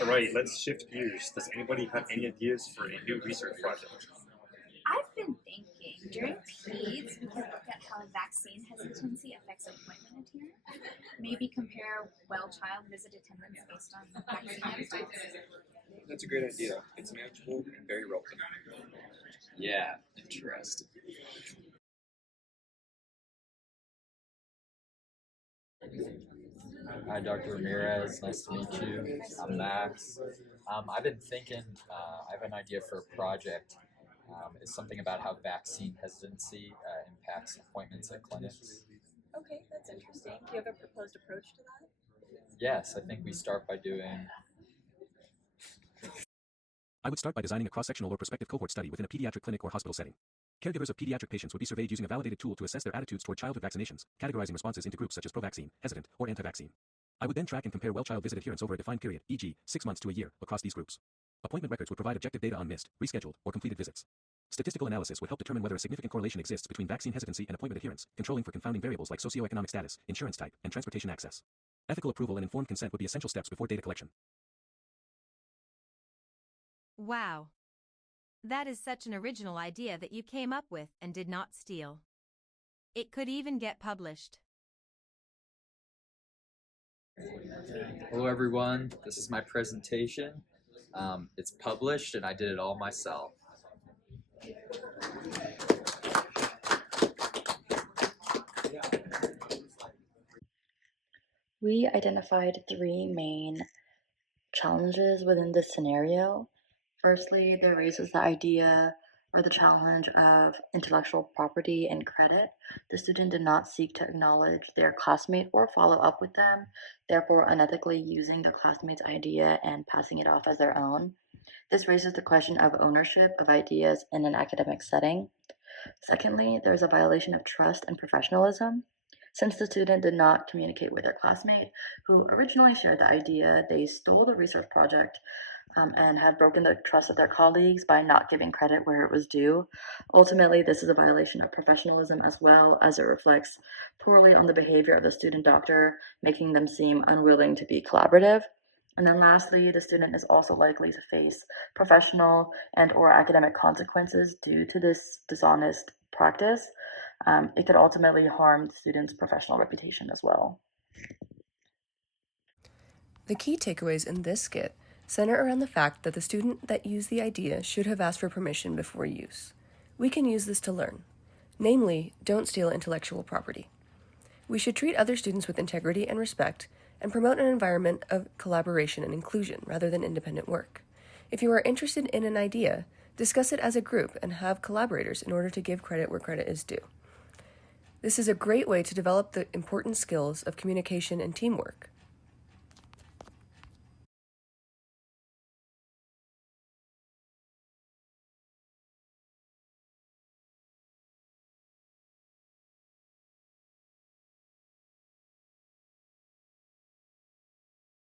All right, let's shift gears. Does anybody have any ideas for a new research project? I've been thinking during PEDS, we could look at how vaccine hesitancy affects appointment adherence. Maybe compare child visit attendance based on vaccine hesitancy. That's a great idea. It's manageable and very relevant. Yeah, interesting. Hi, Dr. Ramirez. Nice to meet you. I'm Max. I've been thinking, I have an idea for a project. It's something about how vaccine hesitancy impacts appointments at clinics. Okay, that's interesting. Do you have a proposed approach to that? Yes, I think we start by doing. I would start by designing a cross-sectional or prospective cohort study within a pediatric clinic or hospital setting. Caregivers of pediatric patients would be surveyed using a validated tool to assess their attitudes toward childhood vaccinations, categorizing responses into groups such as pro-vaccine, hesitant, or anti-vaccine. I would then track and compare well-child visit adherence over a defined period, e.g., 6 months to a year, across these groups. Appointment records would provide objective data on missed, rescheduled, or completed visits. Statistical analysis would help determine whether a significant correlation exists between vaccine hesitancy and appointment adherence, controlling for confounding variables like socioeconomic status, insurance type, and transportation access. Ethical approval and informed consent would be essential steps before data collection. Wow. That is such an original idea that you came up with and did not steal. It could even get published. Hello, everyone. This is my presentation. It's published, and I did it all myself. We identified three main challenges within this scenario. Firstly, there raises the idea or the challenge of intellectual property and credit. The student did not seek to acknowledge their classmate or follow up with them, therefore unethically using the classmate's idea and passing it off as their own. This raises the question of ownership of ideas in an academic setting. Secondly, there is a violation of trust and professionalism. Since the student did not communicate with their classmate who originally shared the idea, they stole the research project and have broken the trust of their colleagues by not giving credit where it was due. Ultimately, this is a violation of professionalism as well as it reflects poorly on the behavior of the student doctor, making them seem unwilling to be collaborative. And then lastly, the student is also likely to face professional and or academic consequences due to this dishonest practice. It could ultimately harm the student's professional reputation as well. The key takeaways in this skit center around the fact that the student that used the idea should have asked for permission before use. We can use this to learn. Namely, don't steal intellectual property. We should treat other students with integrity and respect and promote an environment of collaboration and inclusion rather than independent work. If you are interested in an idea, discuss it as a group and have collaborators in order to give credit where credit is due. This is a great way to develop the important skills of communication and teamwork.